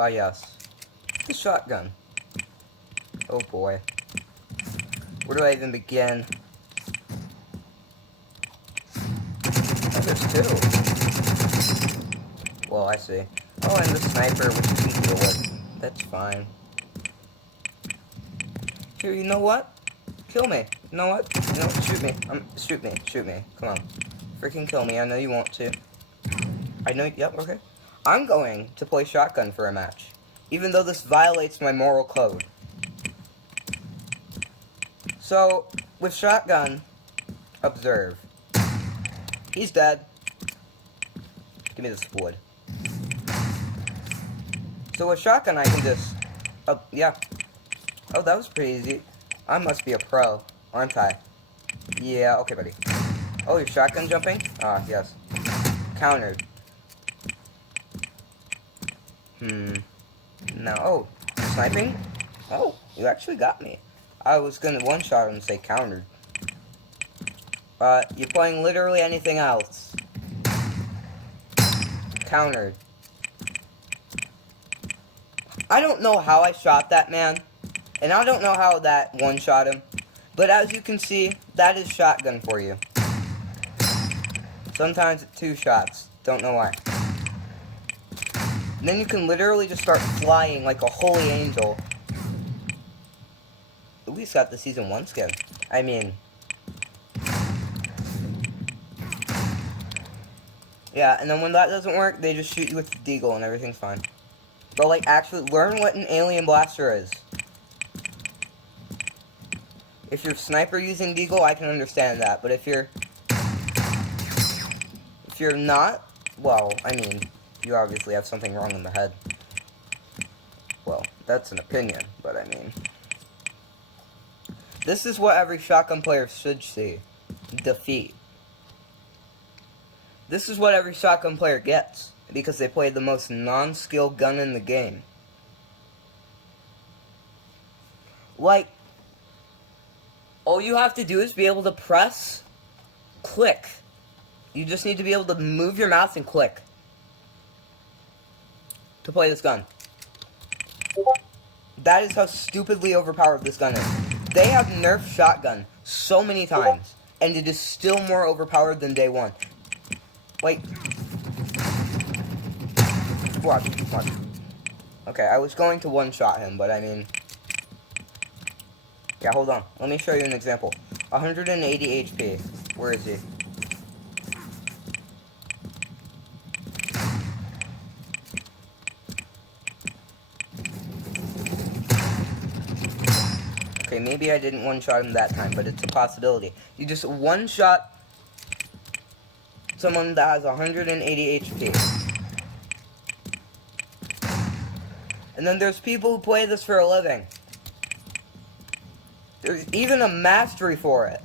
Ah, yes. The shotgun. Oh boy. Where do I even begin? Oh, there's two. Well, I see. Oh, and the sniper, which you can deal with. That's fine. Here, you know what? Kill me. You know what? You know what? Shoot me. Shoot me. Shoot me. Come on. Freaking kill me. I know you want to. I know. Yep, okay. I'm going to play shotgun for a match. Even though this violates my moral code. So, with shotgun, observe. He's dead. Give me this wood. So with shotgun, I can just... Oh, yeah. Oh, that was pretty easy. I must be a pro, aren't I? Yeah, okay, buddy. Oh, you're shotgun jumping? Ah, yes. Countered. No. Oh, sniping? Oh, you actually got me. I was gonna one-shot him and say countered. You're playing literally anything else. Countered. I don't know how I shot that man. And I don't know how that one-shot him. But as you can see, that is shotgun for you. Sometimes it's 2 shots. Don't know why. And then you can literally just start flying like a holy angel. At least got the Season 1 skin. I mean... Yeah, and then when that doesn't work, they just shoot you with the deagle and everything's fine. But, like, actually learn what an alien blaster is. If you're sniper using deagle, I can understand that. But if you're not, well, I mean, you obviously have something wrong in the head. Well, that's an opinion, but I mean... This is what every shotgun player should see. Defeat. This is what every shotgun player gets, because they play the most non-skill gun in the game. Like, all you have to do is be able to press, click. You just need to be able to move your mouse and click to play this gun. That is how stupidly overpowered this gun is. They have nerfed shotgun so many times, and it is still more overpowered than day one. Like, watch. Okay, I was going to one-shot him, but I mean... Yeah, hold on. Let me show you an example. 180 HP. Where is he? Okay, maybe I didn't one-shot him that time, but it's a possibility. You just one-shot someone that has 180 HP. And then there's people who play this for a living. There's even a mastery for it.